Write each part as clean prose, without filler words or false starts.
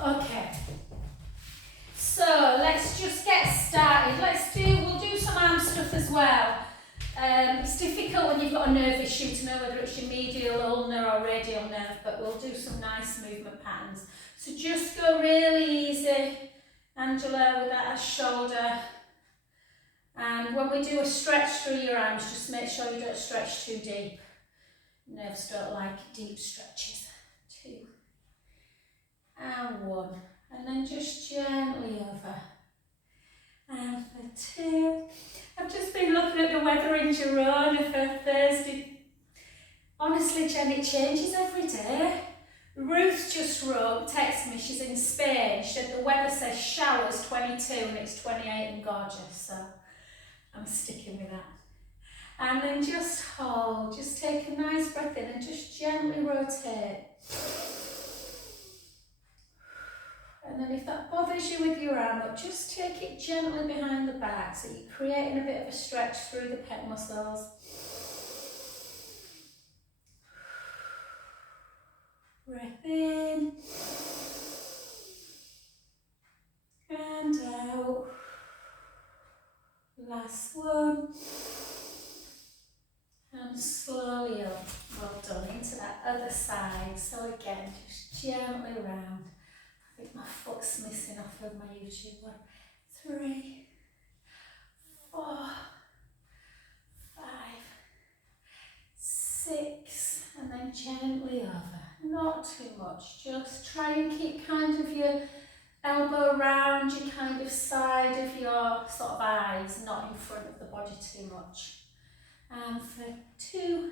Okay. So let's just get started. We'll do some arm stuff as well. It's difficult when you've got a nerve issue to know whether it's your medial, ulnar or radial nerve, but we'll do some nice movement patterns. So just go really easy, Angela, with that shoulder. And when we do a stretch through your arms, just make sure you don't stretch too deep. Nerves don't like deep stretches. 2 and 1. And then just gently over. And for 2. I've just been looking at the weather in Girona for Thursday. Honestly, Jen, it changes every day. Ruth just texted me, she's in Spain. She said the weather says showers 22 and it's 28 and gorgeous. So I'm sticking with that. And then just hold, just take a nice breath in and just gently rotate. And then if that bothers you with your arm up, just take it gently behind the back so you're creating a bit of a stretch through the pec muscles. Breath in. And out. Last one. And slowly up. Well done. Into that other side. So again, just gently round. I think my foot's missing off of my YouTube one. 3, 4, 5, 6, and then gently over. Not too much. Just try and keep kind of your elbow around your kind of side of your sort of eyes, not in front of the body too much. And for 2,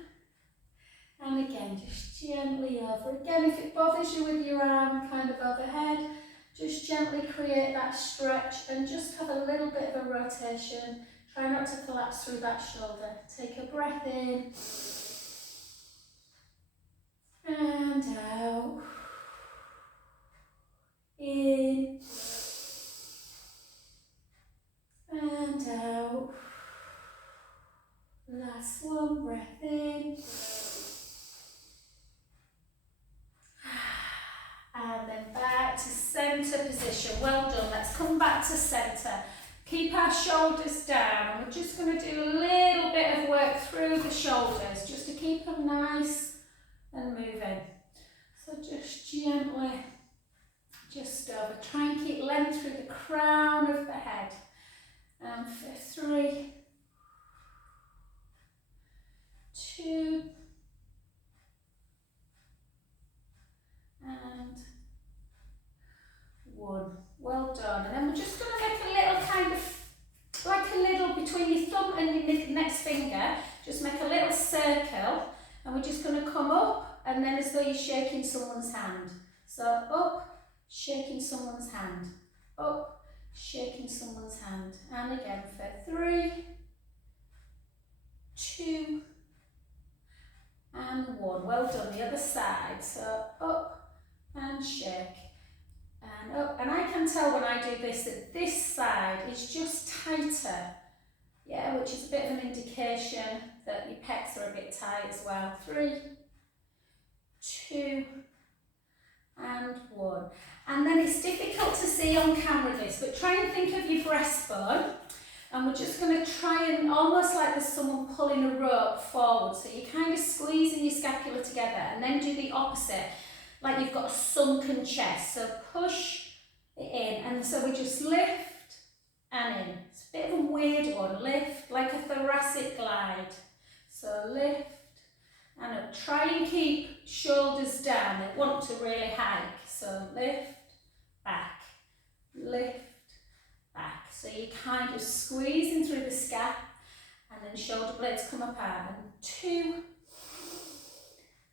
and again, just gently over. Again, if it bothers you with your arm kind of overhead, just gently create that stretch and just have a little bit of a rotation. Try not to collapse through that shoulder. Take a breath in. And out. In. And out. Last one, breath in. And then back to centre position. Well done. Let's come back to centre. Keep our shoulders down. We're just going to do a little bit of work through the shoulders just to keep them nice and moving. So just gently, just over. Try and keep length through the crown of the head. And for 3, 2, and 1. Well done. And then we're just going to make a little kind of, like a little between your thumb and your next finger, just make a little circle, and we're just going to come up, and then as though you're shaking someone's hand. So up, shaking someone's hand. Up, shaking someone's hand. And again for 3, 2, and 1. Well done. The other side. So up and shake. And up. And I can tell when I do this that this side is just tighter. Yeah, which is a bit of an indication that your pecs are a bit tight as well. 3, 2, and 1. And then it's difficult to see on camera this, but try and think of your breastbone. And we're just going to try and, almost like there's someone pulling a rope forward. So you're kind of squeezing your scapula together, and then do the opposite, like you've got a sunken chest. So push it in, and so we just lift and in. It's a bit of a weird one. Lift, like a thoracic glide. So lift and up. Try and keep shoulders down. They want to really hike. So lift, back, lift, back. So you're kind of squeezing through the scap, and then shoulder blades come apart. And 2,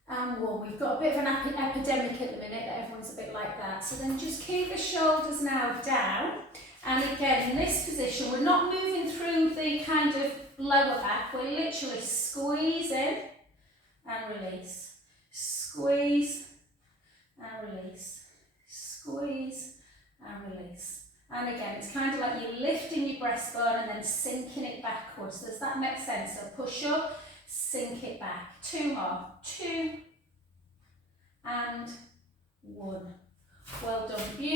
and 1. We've got a bit of an epidemic at the minute that everyone's a bit like that. So then just keep the shoulders now down. And again, in this position, we're not moving through the kind of lower back. We're literally squeezing and release. Squeeze and release. Squeeze and release. And again, it's kind of like you're lifting your breastbone and then sinking it backwards. Does that make sense? So push up, sink it back. 2 more. 2 and 1. Well done. Beautiful.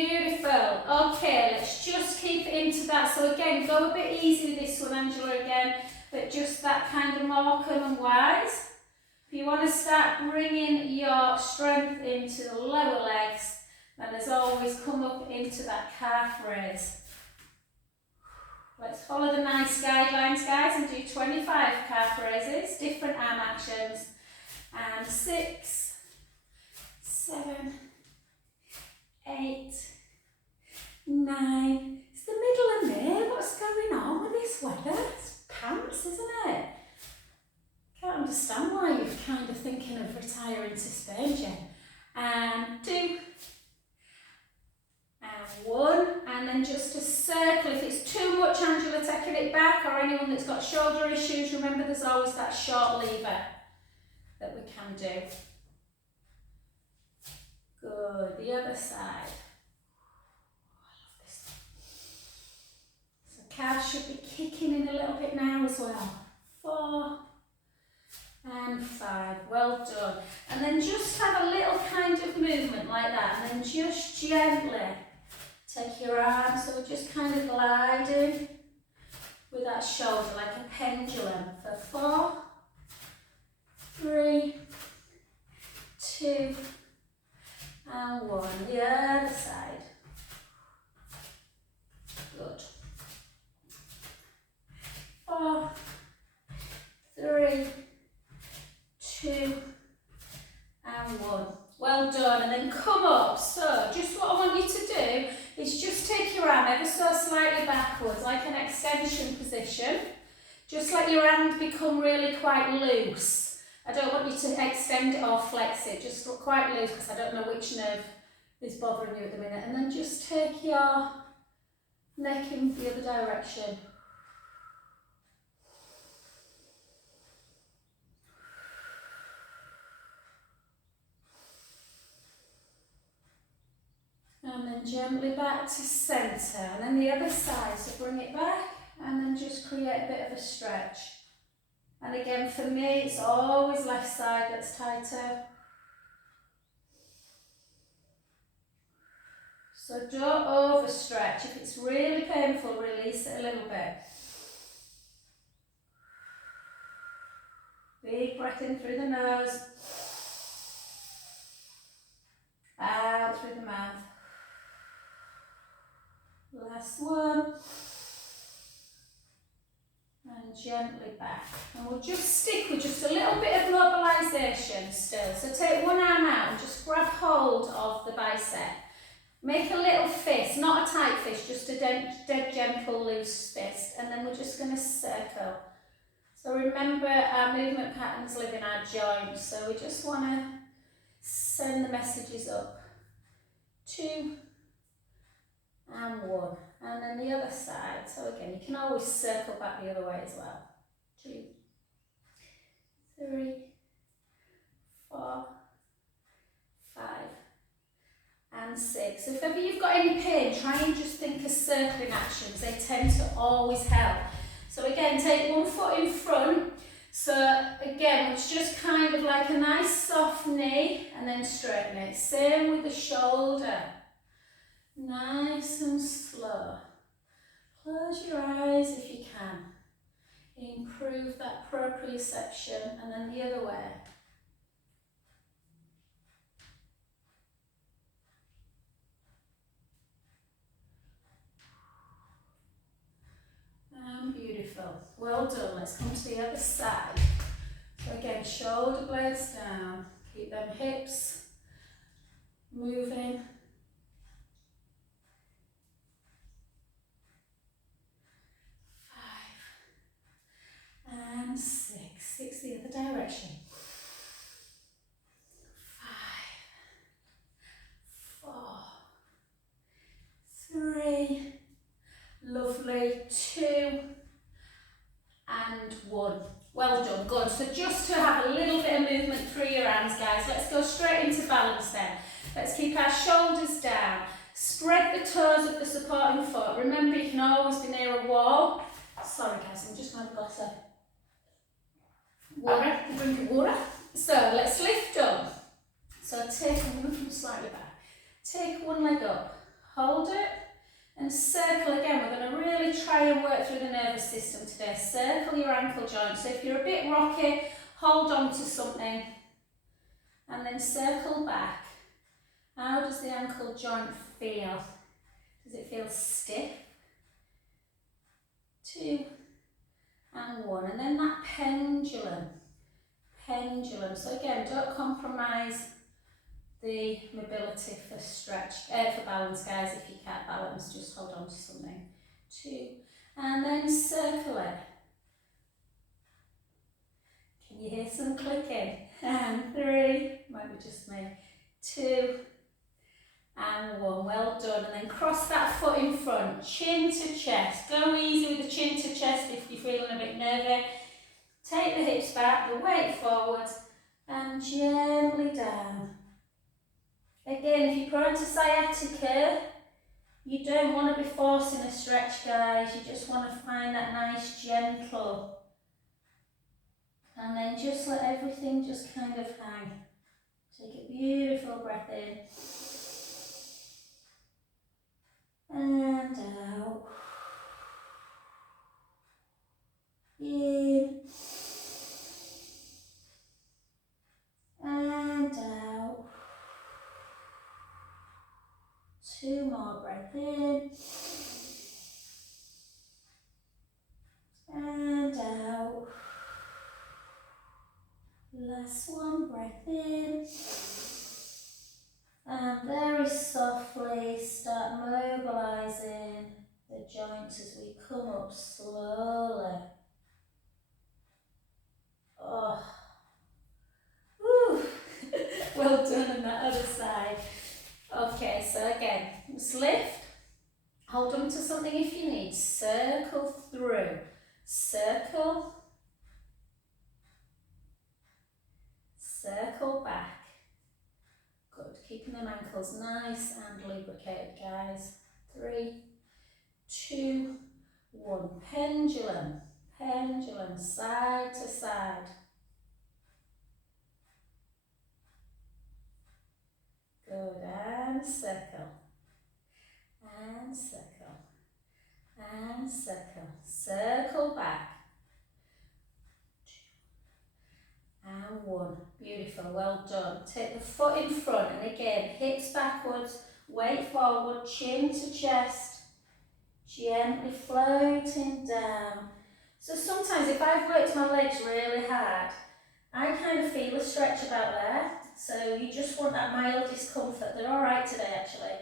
into that. So again, go a bit easy with this one, Angela, again, but just that kind of Morecambe and wise. If you want to start bringing your strength into the lower legs, then as always, come up into that calf raise. Let's follow the nice guidelines, guys, and do 25 calf raises, different arm actions. And 6, 7, 8, 9. It's the middle of May. What's going on with this weather? It's pants, isn't it? Can't understand why you're kind of thinking of retiring to Spain, Jen. And 2, and 1, and then just a circle. If it's too much, Angela, taking it back, or anyone that's got shoulder issues, remember there's always that short lever that we can do. Good, the other side. Oh, I love this one. So calves should be kicking in a little bit now as well. 4 and 5, well done. And then just have a little kind of movement like that, and then just gently take your arm, so we're just kind of gliding with that shoulder like a pendulum for 4, 3, 2, and 1. The other side. Good. 4, 3, 2, and 1. Well done. And then come up. So just what I want you to do is just take your arm ever so slightly backwards, like an extension position. Just let your hand become really quite loose. I don't want you to extend it or flex it, just look quite loose because I don't know which nerve is bothering you at the minute. And then just take your neck in the other direction. And then gently back to centre, and then the other side, so bring it back and then just create a bit of a stretch. And again, for me, it's always left side that's tighter. So don't overstretch. If it's really painful, release it a little bit. Big breath in through the nose. Out through the mouth. Last one. And gently back. And we'll just stick with just a little bit of mobilisation still. So take one arm out and just grab hold of the bicep. Make a little fist, not a tight fist, just a dead gentle loose fist. And then we're just going to circle. So remember, our movement patterns live in our joints. So we just want to send the messages up. 2 and 1. And then the other side. So again, you can always circle back the other way as well. 2, 3, 4, 5, and 6. So if ever you've got any pain, try and just think of circling actions. They tend to always help. So again, take one foot in front. So again, it's just kind of like a nice soft knee and then straighten it. Same with the shoulder. Nice and slow. Close your eyes if you can. Improve that proprioception, and then the other way. And beautiful. Well done. Let's come to the other side. So again, shoulder blades down. Keep them hips moving. 5 and 6. 6 the other direction. 5, 4, 3. Lovely. 2 and 1. Well done. Good. So just to have a little bit of movement through your arms, guys. Let's go straight into balance then. Let's keep our shoulders down. Spread the toes of the supporting foot. Remember, you can always be near a wall. Sorry guys, I'm just going to have a glass of water, drink of water. So let's lift up. So take, I'm going to come slightly back. Take one leg up, hold it, And circle again. We're going to really try and work through the nervous system today. Circle your ankle joint. So if you're a bit rocky, hold on to something. And then circle back. How does the ankle joint feel? Does it feel stiff? 2 and 1. And then that pendulum. Pendulum. So again, don't compromise the mobility for stretch, for balance, guys. If you can't balance, just hold on to something. 2, and then circle it. Can you hear some clicking? And 3, might be just me. 2 and 1. Well done. And then cross that foot in front, chin to chest. Go easy with the chin to chest if you're feeling a bit nervy. Take the hips back, the weight forward, and gently down. Again, if you're prone to sciatica, you don't want to be forcing a stretch, guys. You just want to find that nice gentle. And then just let everything just kind of hang. Take a beautiful breath in. And out. In. And out. 2 more, breath in. And out. Last one, breath in. And very softly start mobilising the joints as we come up slowly. Oh. Woo. Well done on that other side. Okay, so again, just lift, hold on to something if you need, circle through, circle, circle back. Good, keeping them ankles nice and lubricated, guys. 3, 2, 1, pendulum, pendulum, side to side. Good, and circle, and circle, and circle, circle back, 2 and 1, beautiful, well done. Take the foot in front and again, hips backwards, weight forward, chin to chest, gently floating down. So sometimes if I've worked my legs really hard, I kind of feel a stretch about there. So you just want that mild discomfort. They're all right today actually,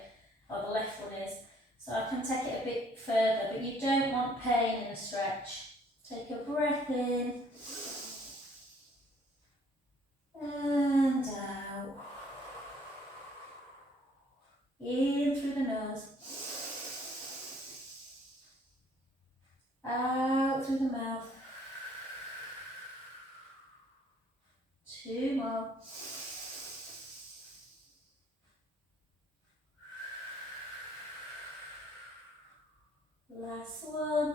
or the left one is. So I can take it a bit further, but you don't want pain in a stretch. Take a breath in. And out. In through the nose. Out through the mouth. 2 more. Last one.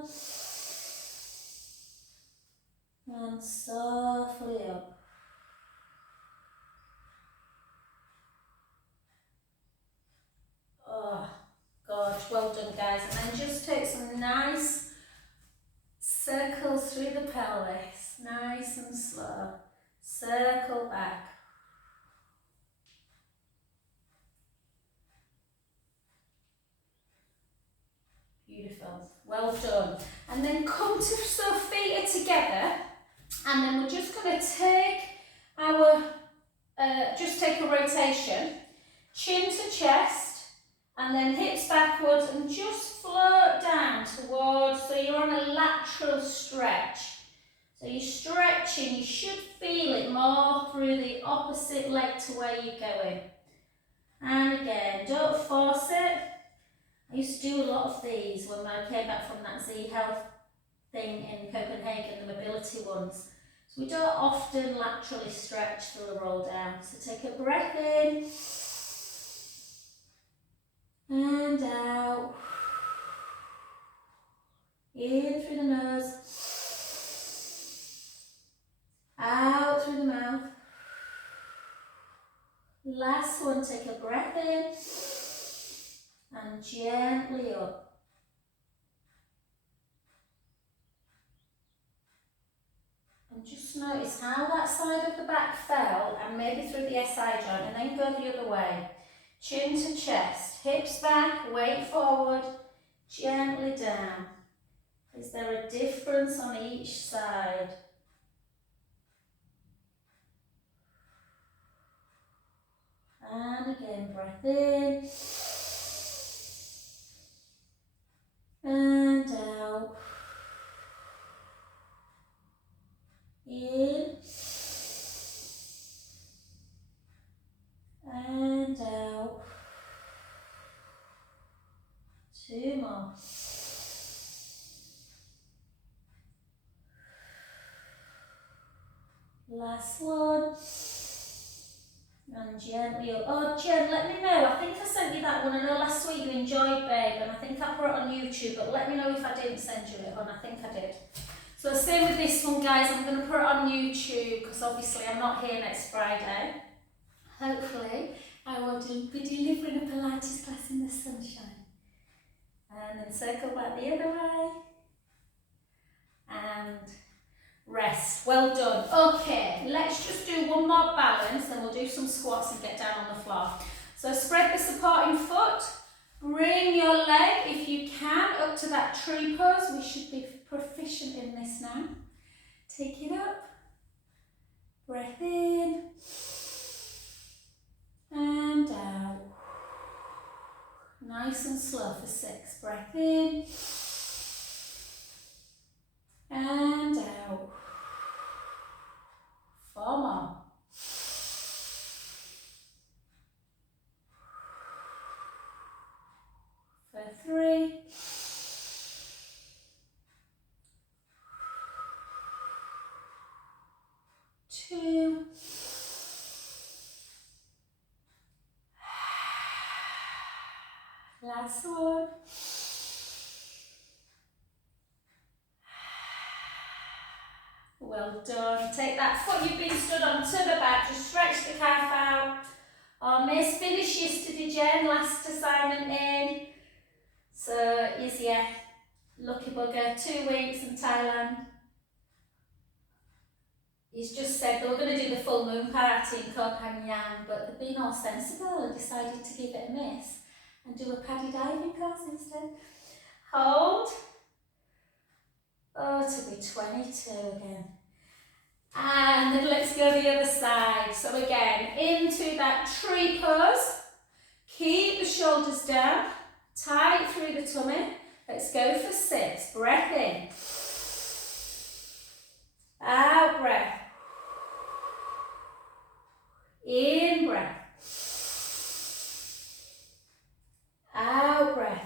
And softly up. Oh, gosh, well done, guys. And then just take some nice circles through the pelvis, nice and slow. Circle back. Beautiful, well done. And then come to, so feet are together, and then we're just going to take our, just take a rotation, chin to chest, and then hips backwards, and just float down towards, so you're on a lateral stretch. So you're stretching, you should feel it more through the opposite leg to where you're going. And again, don't force it. I used to do a lot of these when I came back from that Z Health thing in Copenhagen, the mobility ones. So we don't often laterally stretch through a roll down. So take a breath in. And out. In through the nose. Out through the mouth. Last one, take a breath in. And gently up. how that side of the back felt, and maybe through the SI joint, and then go the other way. Chin to chest, hips back, weight forward, gently down. Is there a difference on each side? And again, breath in. And out. In. And out. 2 more. Last one. And gently up. Oh, Jen, let me know. I think I sent you that one. I know last week you enjoyed, babe, and I think I put it on YouTube, but let me know if I didn't send you it on. I think I did. So same with this one, guys. I'm going to put it on YouTube because obviously I'm not here next Friday. Hopefully, I will be delivering a Pilates class in the sunshine. And then circle back the other way. And rest. Well done. Okay, let's just do one more balance, then we'll do some squats and get down on the floor. So spread the supporting foot. Bring your leg, if you can, up to that tree pose. We should be proficient in this now. Take it up. Breath in. And out. Nice and slow for 6. Breath in. And out. 4 more. For 3. Two. Last one. Well done. Take that foot you've been stood on to the back, just stretch the calf out. Our miss finished yesterday, Jen, last assignment in. So, is yeah, lucky bugger, 2 weeks in Thailand. He's just said they were going to do the full moon party in Koh Phangan, but they've been all sensible and decided to give it a miss and do a paddy diving course instead. Hold. Oh, to be 22 again. And then let's go the other side. So again, into that tree pose. Keep the shoulders down, tight through the tummy. Let's go for 6. Breath in. Out breath. In breath. Out breath.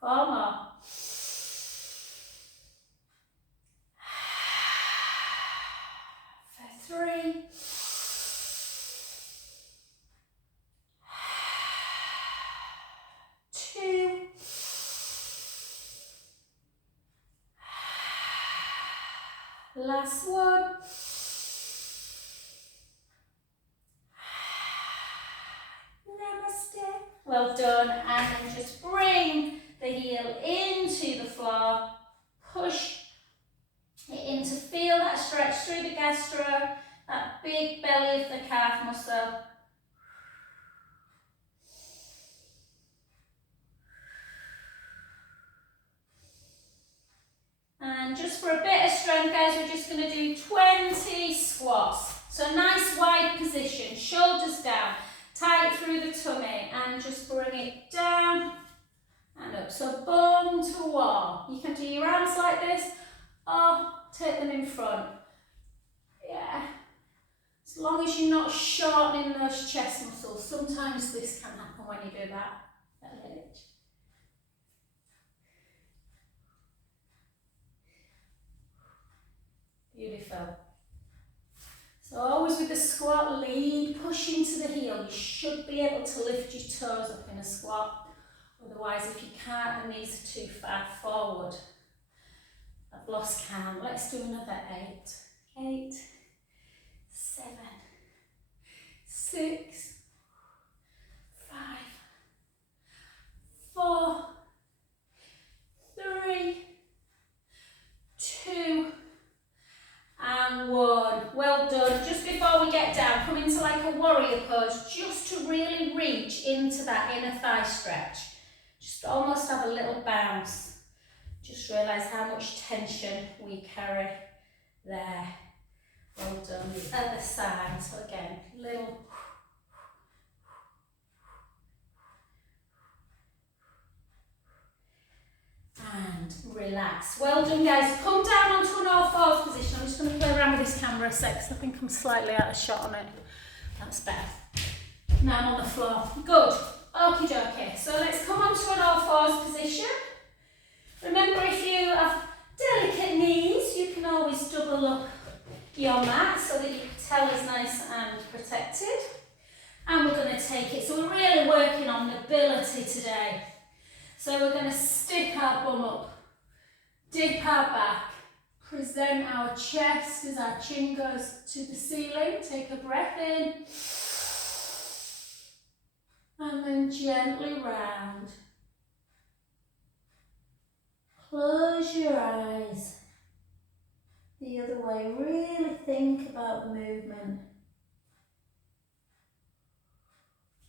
4 more. For 3. 2. Last one. Namaste. Well done. And then just bring the heel into the floor. Push it in to feel that stretch through the gastro, that big belly of the calf muscle. And just for a bit of strength, guys, we're just going to do 20 squats. So nice wide position, shoulders down, tight through the tummy, and just bring it down and up. So bum to wall. You can do your arms like this, or take them in front. Yeah. As long as you're not shortening those chest muscles. Sometimes this can happen when you do that. Beautiful. So always with the squat, lead, push into the heel. You should be able to lift your toes up in a squat. Otherwise, if you can't, the knees are too far forward. I've lost count. Let's do another 8. 8, 7, 6, 5, 4, 3, 2, really reach into that inner thigh stretch. Just almost have a little bounce. Just realise how much tension we carry there. Well done. The other side. So again, little. And relax. Well done, guys. Come down onto an all fours position. I'm just going to play around with this camera a sec because I think I'm slightly out of shot on it. That's better. Now I'm on the floor. Good. Okie dokie. So let's come onto an all fours position. Remember, if you have delicate knees, you can always double up your mat so that your patella is nice and protected. And we're going to take it. So we're really working on mobility today. So we're going to stick our bum up, dip our back, present our chest as our chin goes to the ceiling. Take a breath in. And then gently round. Close your eyes. The other way. Really think about the movement.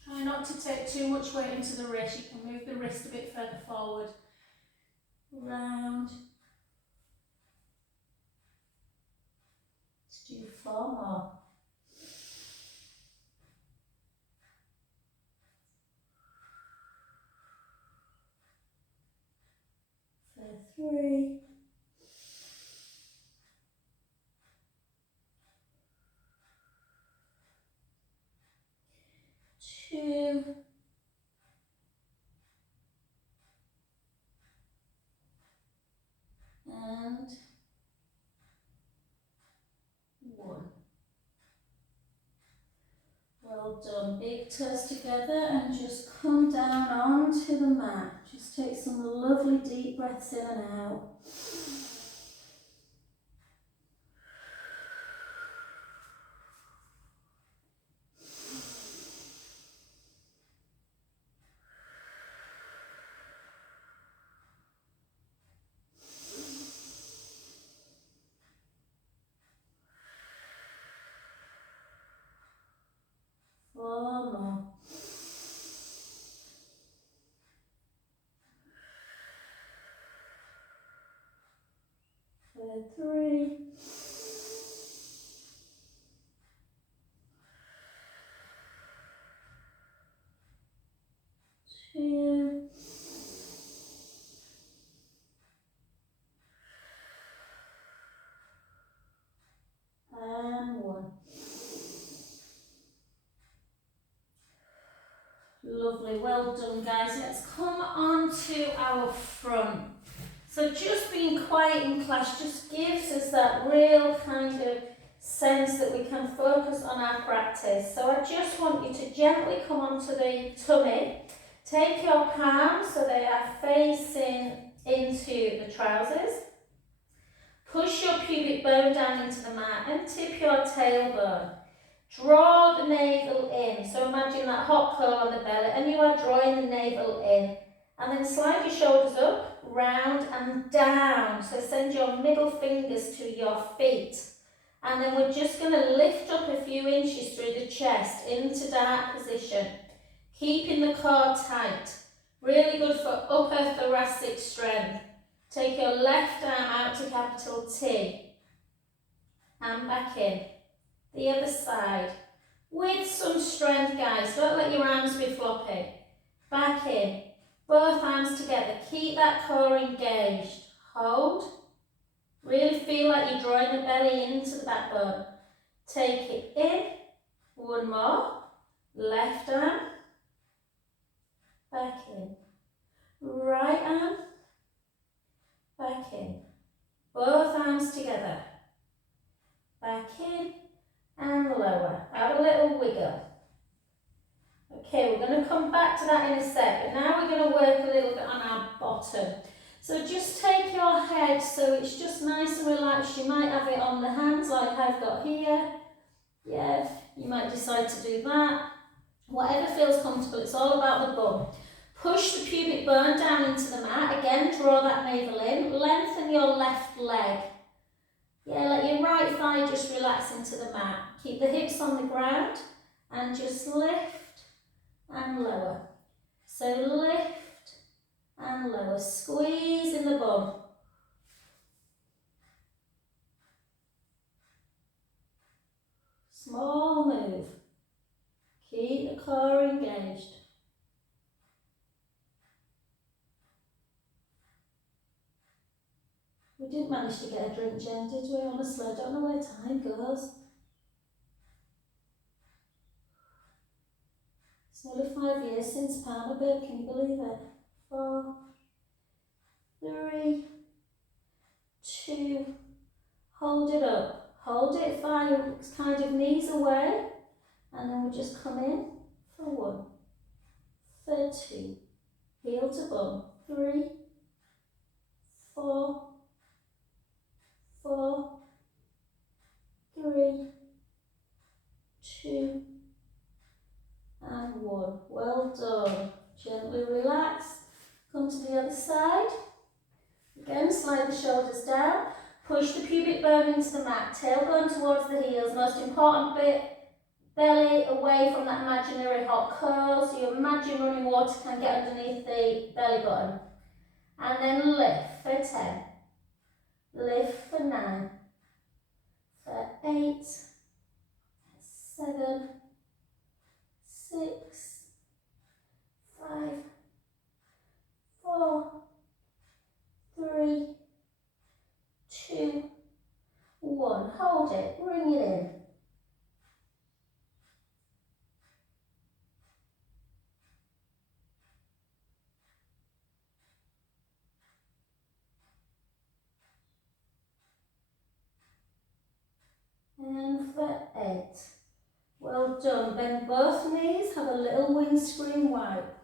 Try not to take too much weight into the wrist. You can move the wrist a bit further forward. Round. Let's do 4 more. For 3. 2. And 1. Well done. Big toes together and just come down onto the mat. Just take some lovely deep breaths in and out. For 3. 2. And 1. Lovely, well done, guys. Let's come on to our front. So just being quiet in class just gives us that real kind of sense that we can focus on our practice. So I just want you to gently come onto the tummy. Take your palms so they are facing into the trousers. Push your pubic bone down into the mat and tip your tailbone. Draw the navel in. So imagine that hot curl on the belly and you are drawing the navel in. And then slide your shoulders up, round and down. So send your middle fingers to your feet. And then we're just going to lift up a few inches through the chest into that position. Keeping the core tight. Really good for upper thoracic strength. Take your left arm out to capital T. And back in. The other side. With some strength, guys. Don't let your arms be floppy. Back in. Both arms together. Keep that core engaged. Hold. Really feel like you're drawing the belly into the backbone. Take it in. 1 more. Left arm. Back in. Right arm. Back in. Both arms together. Back in and lower. Have a little wiggle. Okay, we're going to come back to that in a sec, but now we're going to work a little bit on our bottom. So just take your head so it's just nice and relaxed. You might have it on the hands like I've got here. Yeah, you might decide to do that. Whatever feels comfortable, it's all about the bum. Push the pubic bone down into the mat. Again, draw that navel in. Lengthen your left leg. Yeah, let your right thigh just relax into the mat. Keep the hips on the ground and just lift So lift and lower, squeeze in the bum. Small move. Keep the core engaged. We didn't manage to get a drink, Jen, did we? Honestly, I don't know where time goes. It's nearly 5 years since Palmer, babe, can you believe it? 4, 3, 2, hold it up. Hold it, fire kind of knees away. And then we just come in for 1, for 2, heel to bum, 3, 4, 4, 3, 2, and 1. Well done. Gently relax. Come to the other side. Again, slide the shoulders down. Push the pubic bone into the mat. Tailbone towards the heels. Most important bit, belly away from that imaginary hot curl. So you imagine running water can get underneath the belly button. And then lift for 10. Lift for 9. For 8. 7. 6. 5, 4, 3, 2, 1. Hold it, bring it in. And for 8. Well done. Bend both knees, have a little windscreen wipe.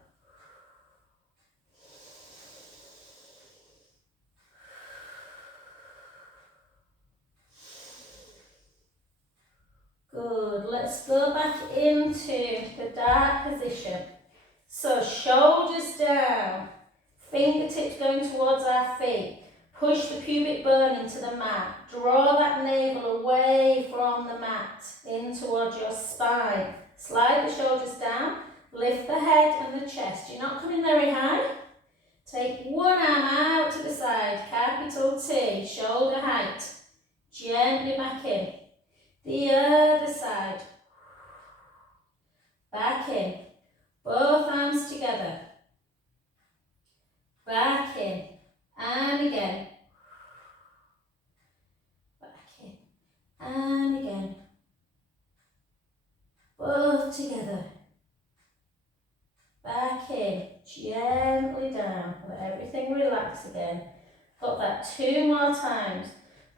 Good. Let's go back into the dark position. So shoulders down, fingertips going towards our feet. Push the pubic bone into the mat. Draw that navel away from the mat, in towards your spine. Slide the shoulders down, lift the head and the chest. You're not coming very high. Take one arm out to the side, capital T, shoulder height. Gently back in. The other side. Back in. Both arms together. Back in. And again. Back in. And again. Both together. Back in. Gently down. Let everything relax again. Got that 2 more times.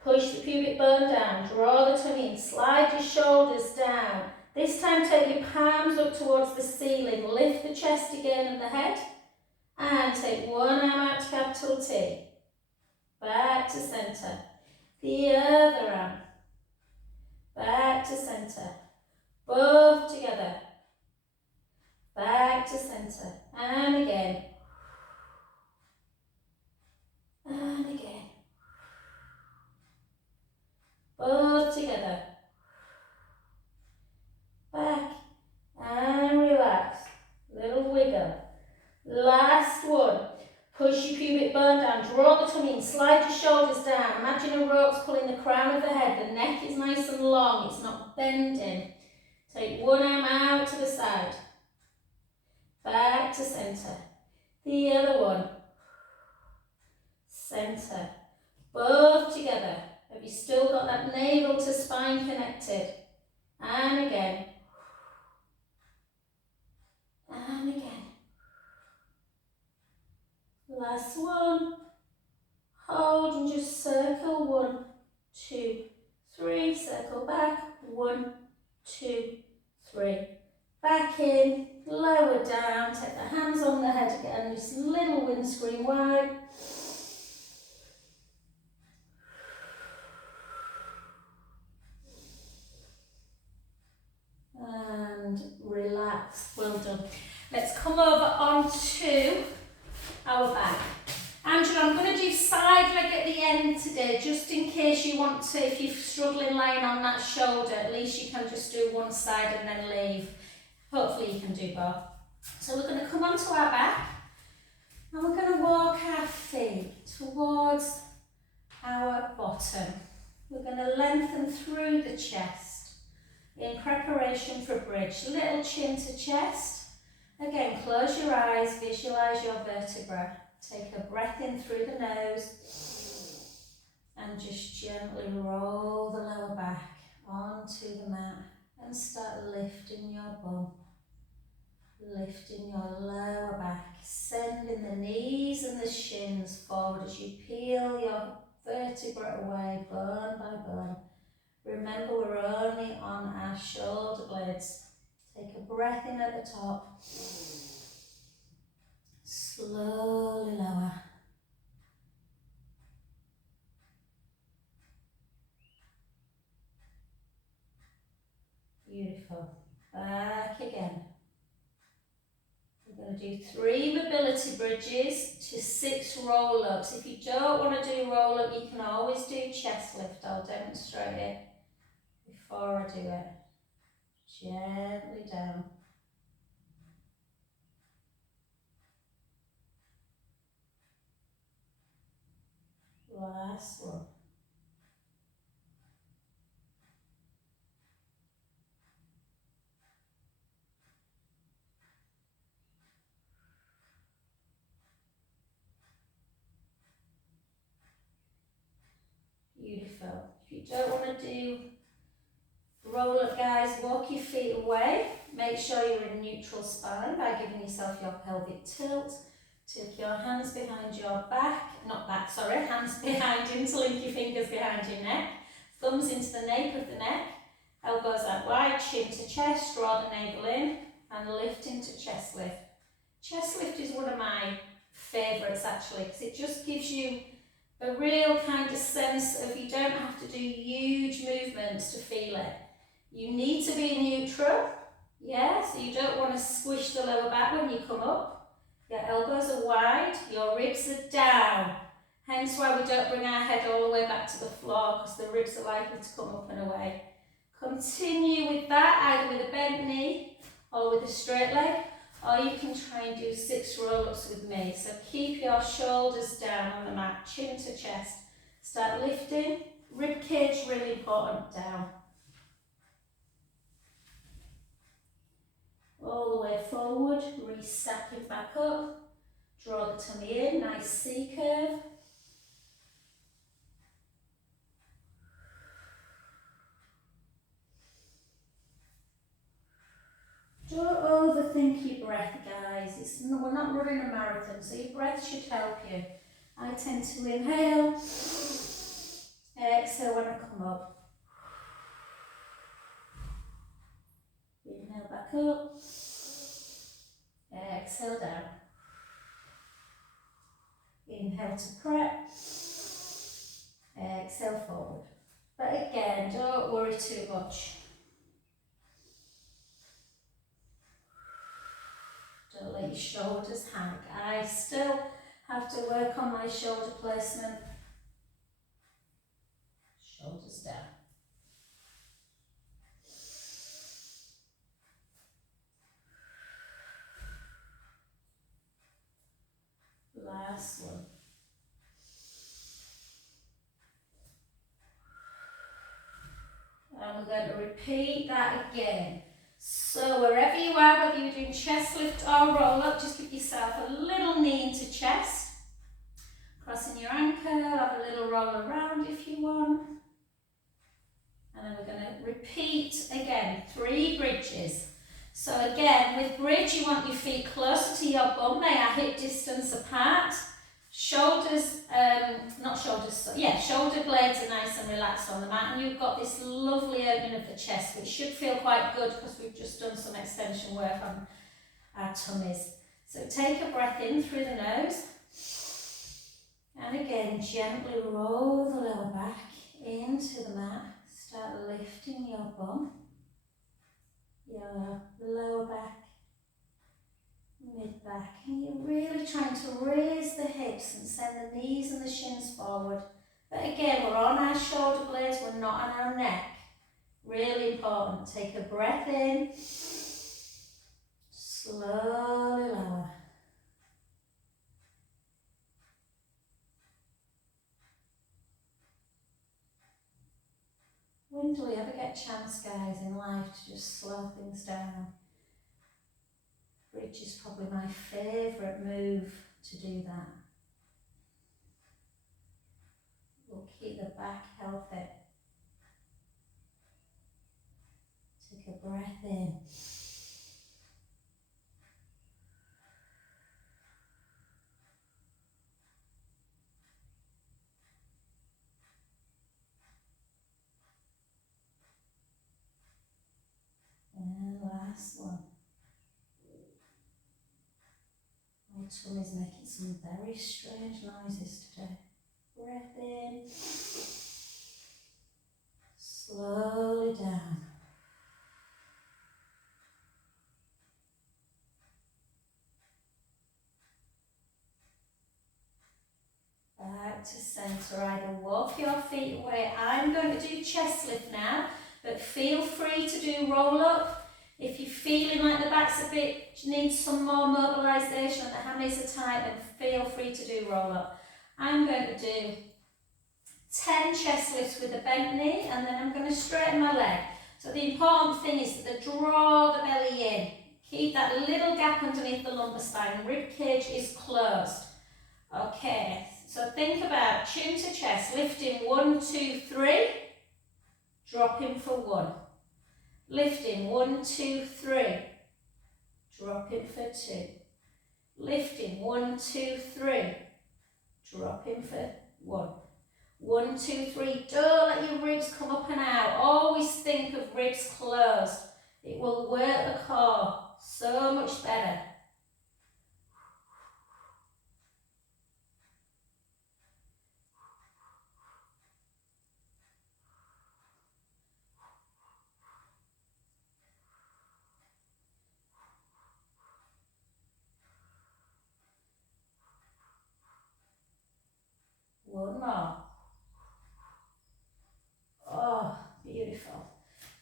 Push the pubic bone down. Draw the tummy in. Slide your shoulders down. This time take your palms up towards the ceiling. Lift the chest again and the head. And take one arm out to capital T. Back to centre. The other arm. Back to centre. Both together. Back to centre. And again. And again. Both together. Back. And relax. Little wiggle. Last one. Push your pubic bone down. Draw the tummy in. Slide your shoulders down. Imagine a rope's pulling the crown of the head. The neck is nice and long. It's not bending. Take one arm out to the side. Back to centre. The other one. Centre. Both together. Have you still got that navel to spine connected? And again. And again. Last one. Hold and just circle. 1, 2, 3. Circle back. 1, 2, 3. Back in. Lower down. Take the hands on the head again. Just little windscreen wipe. And relax. Well done. Let's come over onto our back. Angela, I'm going to do side leg at the end today, just in case you want to, if you're struggling lying on that shoulder, at least you can just do one side and then leave. Hopefully you can do both. So we're going to come onto our back and we're going to walk our feet towards our bottom. We're going to lengthen through the chest in preparation for bridge. Little chin to chest. Again, close your eyes, visualise your vertebra. Take a breath in through the nose and just gently roll the lower back onto the mat and start lifting your bum. Lifting your lower back, sending the knees and the shins forward as you peel your vertebra away, bone by bone. Remember, we're only on our shoulder blades. Take a breath in at the top. Slowly lower. Beautiful. Back again. We're going to do 3 mobility bridges to 6 roll-ups. If you don't want to do roll-up, you can always do chest lift. I'll demonstrate it before I do it. Gently down. Last one. Beautiful. If you don't want to do roll up, guys, walk your feet away. Make sure you're in neutral spine by giving yourself your pelvic tilt. Take your hands behind your hands behind, interlink your fingers behind your neck. Thumbs into the nape of the neck. Elbows out wide, chin to chest, draw the navel in and lift into chest lift. Chest lift is one of my favourites actually because it just gives you a real kind of sense of you don't have to do huge movements to feel it. You need to be neutral, yeah, so you don't want to squish the lower back when you come up. Your elbows are wide, your ribs are down. Hence why we don't bring our head all the way back to the floor because the ribs are likely to come up and away. Continue with that, either with a bent knee or with a straight leg, or you can try and do 6 roll-ups with me. So keep your shoulders down on the mat, chin to chest. Start lifting, rib cage really important, down. All the way forward, re-stacking back up. Draw the tummy in, nice C curve. Don't overthink your breath, guys. We're not running a marathon, so your breath should help you. I tend to inhale, exhale when I come up. Inhale back up, exhale down. Inhale to prep, exhale forward. But again, don't worry too much. Don't let your shoulders hang. I still have to work on my shoulder placement. Shoulders down. Last one. And we're going to repeat that again. So wherever you are, whether you're doing chest lift or roll up, just give yourself a little knee into chest. Crossing your ankle, have a little roll around if you want. And then we're going to repeat again, 3 bridges. So again, with bridge, you want your feet closer to your bum. They are hip distance apart. Shoulders, shoulder blades are nice and relaxed on the mat. And you've got this lovely opening of the chest, which should feel quite good because we've just done some extension work on our tummies. So take a breath in through the nose. And again, gently roll the lower back into the mat. Start lifting your bum, your lower back, mid back, and you're really trying to raise the hips and send the knees and the shins forward. But again, we're on our shoulder blades, we're not on our neck. Really important. Take a breath in, slowly do we ever get a chance, guys, in life to just slow things down? Bridge is probably my favourite move to do that. We'll keep the back healthy. Take a breath in. And last one. My tummy's making some very strange noises today. Breath in. Slowly down. Back to centre. Either walk your feet away. I'm going to do chest lift now, but feel free to do roll up. If you're feeling like the back's a bit, needs some more mobilisation and the hammies are tight, then feel free to do roll up. I'm going to do 10 chest lifts with a bent knee, and then I'm going to straighten my leg. So the important thing is that draw the belly in. Keep that little gap underneath the lumbar spine. Rib cage is closed. Okay, so think about chin to chest, lifting 1, 2, 3, dropping for 1. Lifting 1, 2, 3, dropping for 2. Lifting 1, 2, 3, dropping for 1. 1, 2, 3, don't let your ribs come up and out. Always think of ribs closed. It will work the core so much better. One more. Oh, beautiful.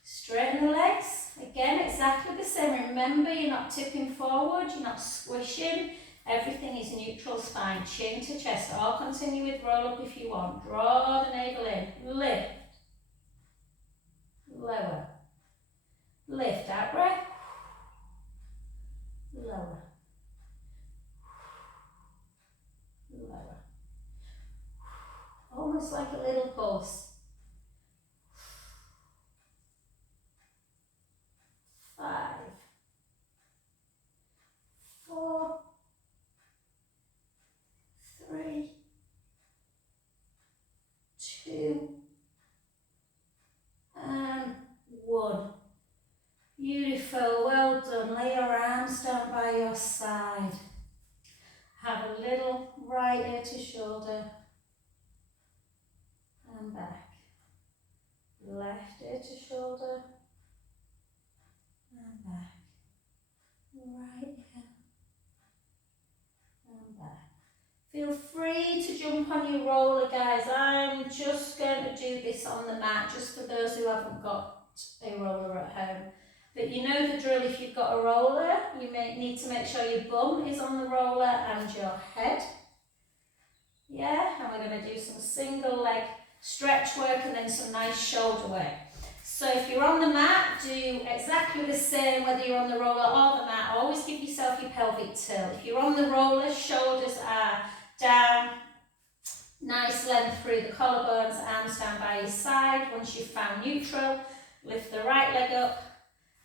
Straighten the legs. Again, exactly the same. Remember, you're not tipping forward, you're not squishing. Everything is neutral spine, chin to chest. I'll continue with roll up if you want. Draw the navel in. Lift. Lower. Lift. Out breath. Lower. Lower. Almost like a little pulse. 5, 4, 3, 2, and 1. Beautiful, well done. Lay your arms down by your side. Have a little right ear to shoulder and back. Left ear to shoulder and back. Right ear and back. Feel free to jump on your roller, guys. I'm just going to do this on the mat, just for those who haven't got a roller at home. But you know the drill. If you've got a roller, you may need to make sure your bum is on the roller and your head. Yeah, and we're going to do some single leg stretch work and then some nice shoulder work. So if you're on the mat, do exactly the same whether you're on the roller or the mat. Always give yourself your pelvic tilt. If you're on the roller, shoulders are down, nice length through the collarbones, arms down by your side. Once you've found neutral, lift the right leg up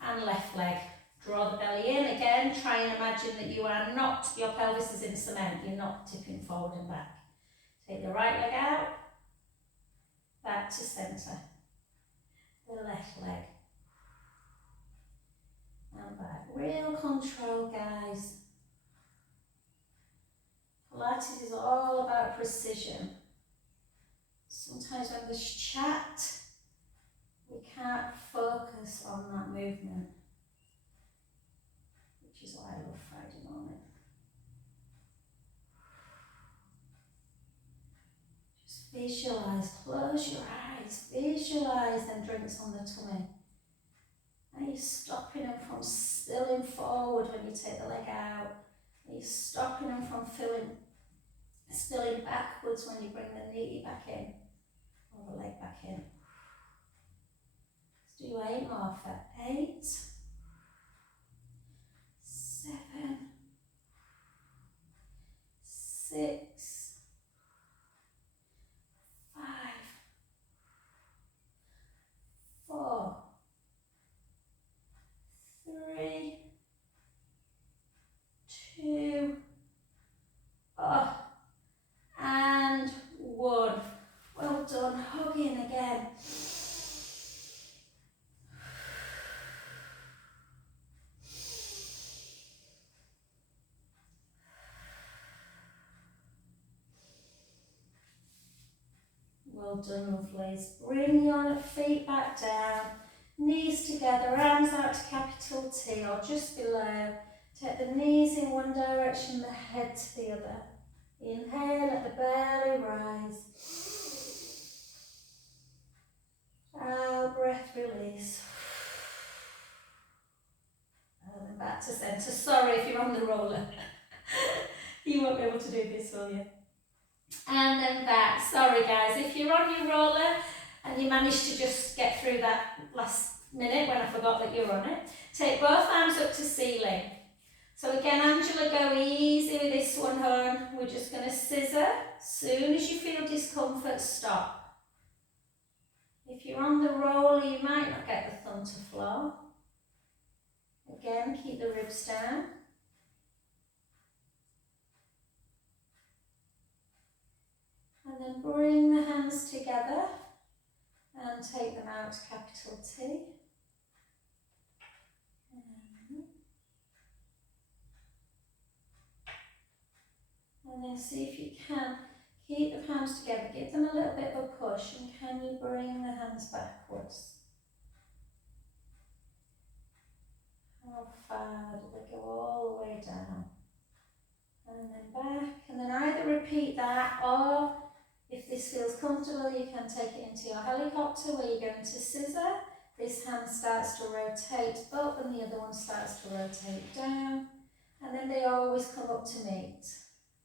and left leg. Draw the belly in again. Try and imagine that you are not, your pelvis is in cement. You're not tipping forward and back. Take the right leg out, back to centre. The left leg and back. Real control, guys. Pilates is all about precision. Sometimes when there's chat, we can't focus on that movement, which is why I love Friday morning. Just visualise, close your eyes, visualise them drinks on the tummy. Are you stopping them from spilling forward when you take the leg out? Are you stopping them from spilling backwards when you bring the knee back in or the leg back in? Do 8 more for 8, 7, 6, 5, 4, 3, 2, and 1. Well done. Hug in again. Well done, lovelies. Bring your feet back down, knees together, arms out to capital T or just below. Take the knees in one direction, the head to the other. Inhale, let the belly rise. Out, breath release. And then back to centre. Sorry if you're on the roller. You won't be able to do this, will you? And then back. Sorry guys, if you're on your roller and you managed to just get through that last minute when I forgot that you're on it, take both arms up to ceiling. So again, Angela, go easy with this one, hon. We're just going to scissor. Soon as you feel discomfort, stop. If you're on the roller, you might not get the thumb to floor. Again, keep the ribs down. And then bring the hands together and take them out to capital T. And then see if you can keep the palms together, give them a little bit of a push, and can you bring the hands backwards? How far do they go? All the way down. And then back, and then either repeat that, or if this feels comfortable, you can take it into your helicopter where you're going to scissor. This hand starts to rotate up and the other one starts to rotate down. And then they always come up to meet.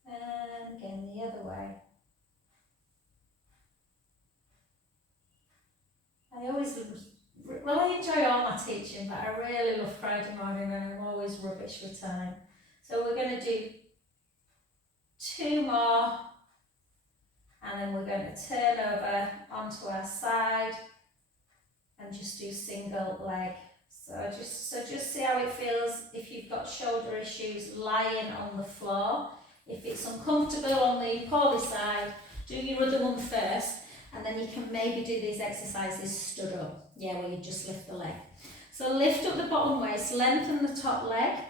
And again, the other way. I enjoy all my teaching, but I really love Friday morning and I'm always rubbish with time. So we're going to do 2 more, and then we're going to turn over onto our side and just do single leg. So just see how it feels if you've got shoulder issues lying on the floor. If it's uncomfortable on the poorly side, do your other one first, and then you can maybe do these exercises stood up. Yeah, where you just lift the leg. So lift up the bottom waist, lengthen the top leg.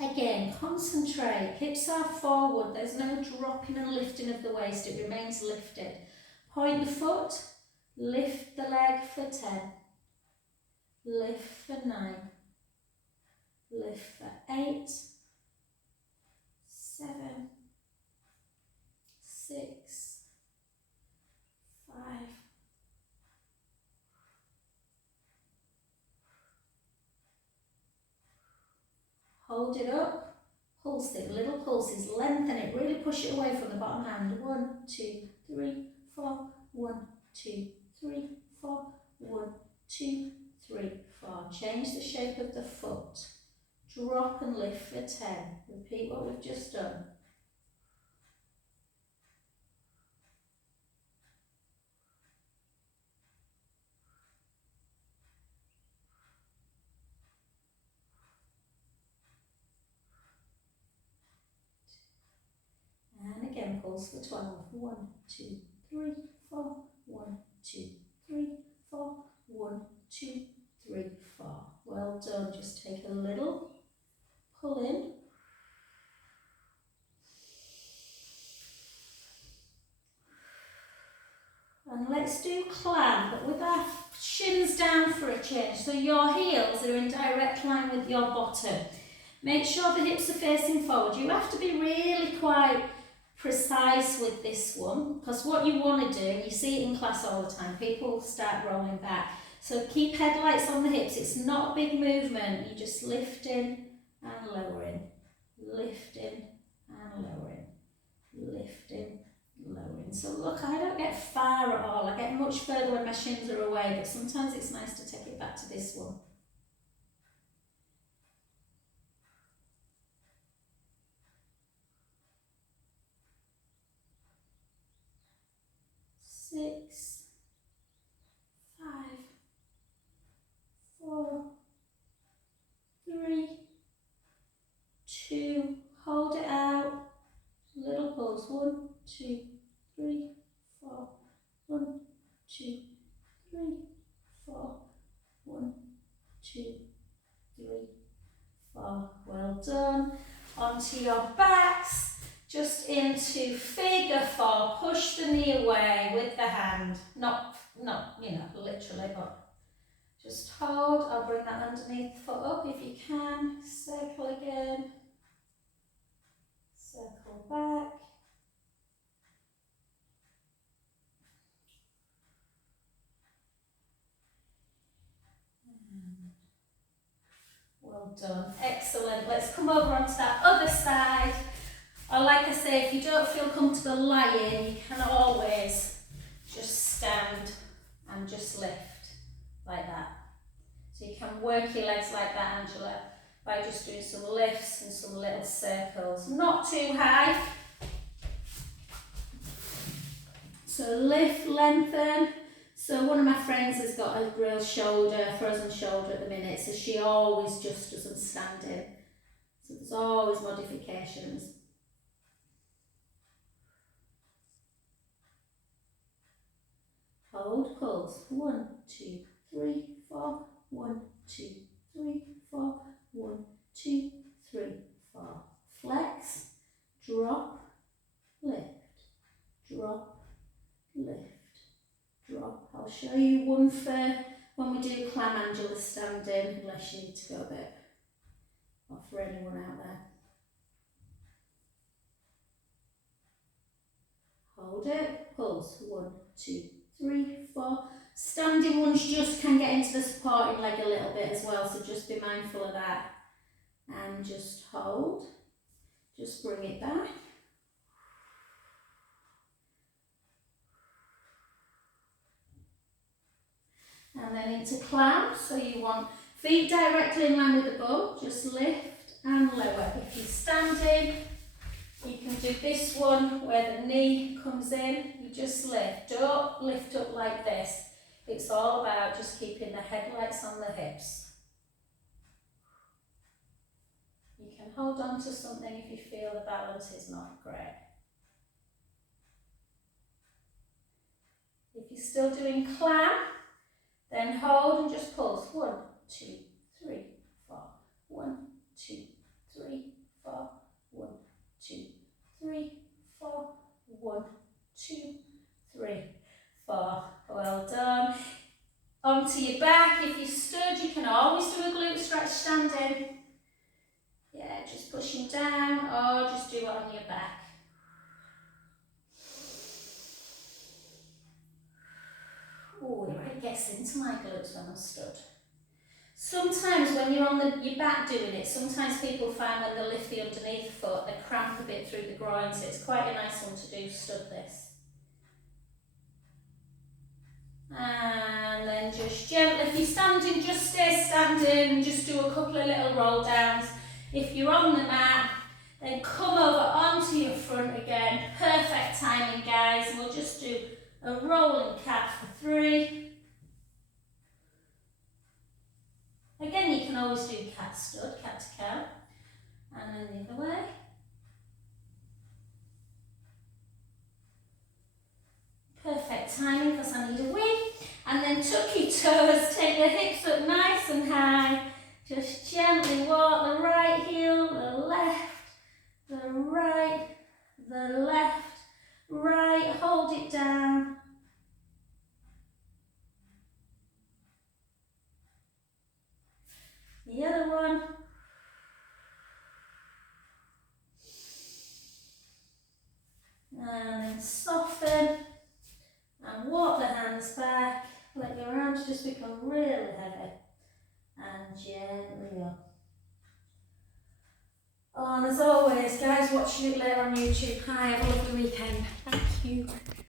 Again, concentrate. Hips are forward. There's no dropping and lifting of the waist. It remains lifted. Point the foot. Lift the leg for 10. Lift for 9. Lift for 8. 7. 6. 5. Hold it up, pulse it, little pulses, lengthen it, really push it away from the bottom hand. 1, 2, 3, 4, 1, 2, 3, 4, 1, 2, 3, 4. Change the shape of the foot. Drop and lift for 10. Repeat what we've just done. And again, pulse for 12. 1, 2, 3, 4. 1, 2, 3, 4. 1, 2, 3, 4. Well done. Just take a little pull in. And let's do climb, but with our shins down for a change. So your heels are in direct line with your bottom. Make sure the hips are facing forward. You have to be really quite precise with this one, because what you want to do, you see it in class all the time, people start rolling back. So keep headlights on the hips. It's not a big movement. You're just lifting and lowering, lifting and lowering, lifting, lowering. So look, I don't get far at all. I get much further when my shins are away, but sometimes it's nice to take it get back to this one. Six, 5, 4, 3, 2, hold it out, little pulse, 1, 2, 3, 4, 1, 2, 3, 4, 1, 2, 3, 4, well done. Onto your backs, just into figure 4, push the knee away with the hand, not you know, literally, but just hold. I'll bring that underneath the foot up if you can, circle again, circle back. Well done, excellent. Let's come over onto that other side. Or like I say, if you don't feel comfortable lying, you can always just stand and just lift like that. So you can work your legs like that, Angela, by just doing some lifts and some little circles. Not too high. So lift, lengthen. So one of my friends has got a real shoulder, frozen shoulder at the minute, so she always just doesn't stand in. So there's always modifications. Hold, pulse. 1, 2, 3, 4. 1, 2, 3, 4. 1, 2, 3, 4. Flex, drop, lift, drop, lift, drop. I'll show you one for when we do climb, Angela, standing, unless you need to go a bit, or for anyone out there. Hold it, pulse. 1, 2, 3, 4. Standing ones just can get into the supporting leg a little bit as well, so just be mindful of that. And just hold. Just bring it back. And then into climb, so you want feet directly in line with the bum, just lift and lower. If you're standing, you can do this one where the knee comes in, you just lift. Don't lift up like this. It's all about just keeping the headlights on the hips. You can hold on to something if you feel the balance is not great. If you're still doing climb, then hold and just pulse. 1, 2, 3, 4. 1, 2, 3, 4. 1, 2, 3, 4. 1, 2, 3, 4. Well done. Onto your back. If you stood, you can always do a glute stretch standing. Yeah, just pushing down, or just do it on your back. Oh, it really gets into my glutes when I'm stood. Sometimes when you're on your back doing it, sometimes people find when they lift the underneath foot, they cramp a bit through the groin, so it's quite a nice one to do stood this. And then just gently, if you're standing, just stay standing, just do a couple of little roll downs. If you're on the mat, then come over onto your front again. Perfect timing, guys. And we'll just do a rolling cat for 3. Again, you can always do cat stud, cat to cow. And then the other way. Perfect timing because I need a wee. And then tuck your toes, take the hips up nice and high. Just gently walk the right heel, the left, the right, the left, right. Hold it down. The other one. And then soften and walk the hands back. Let your arms just become really heavy. And gently up. Oh, and as always, guys, watching it later on YouTube. Hi, have a lovely weekend. Thank you.